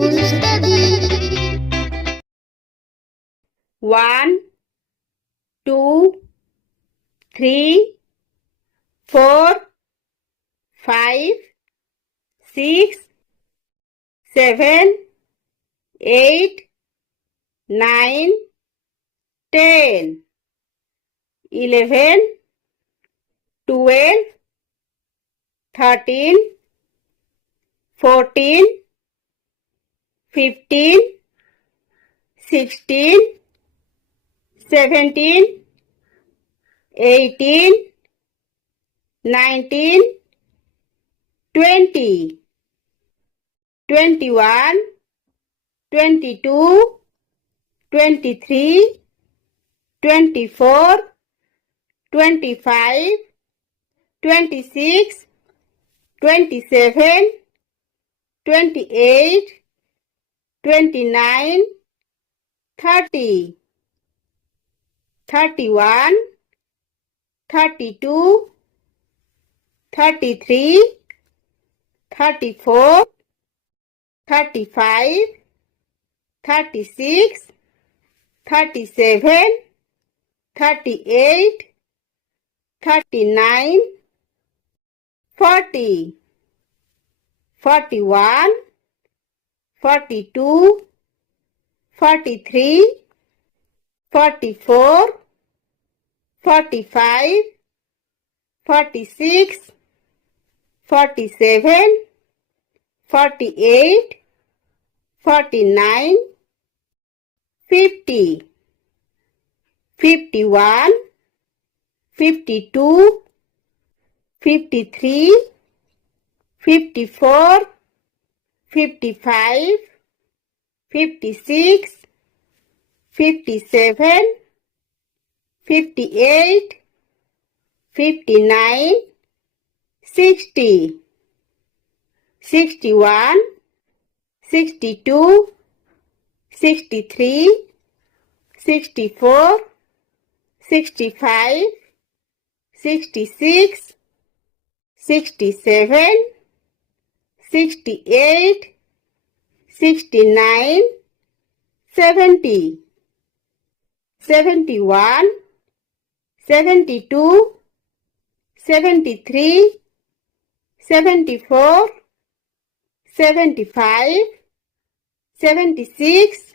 to study. 1, 2, 3, 4, 5, 6, 7, 8, 9, 10, 11, 12, 13, 14, 15, 16, 17, 18, 19, 20, 21, 22, 23, 24, 25, 26, 27, 28, 29, 30, 31, 32, 33, 34, 35, 36, 37, 38, 39, 40, 41, 42, 43, 44, 45, 46, 47, 48, 49, 50, 51, 52, 53, 54, 55, 56, 57, 58, 59, 60, 61, 62, 63, 64, 65, 66, 67, 68, 69, 70, 71, 72, 73, 74, 75, 76,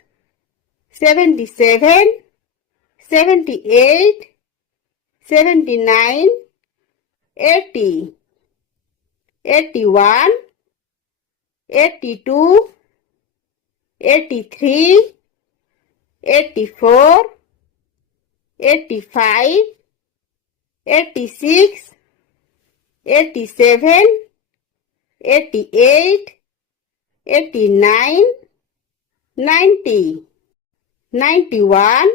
77, 78, 79, 80, 81, 82, 83, 84, 85, 86, 87, 88, 89, 90, 91,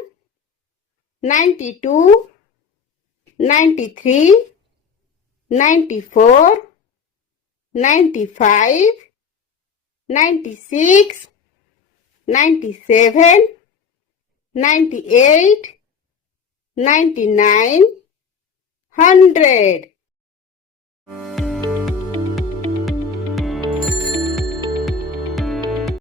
92, 93, 94, 95, 96, 97, 98, 99, 100.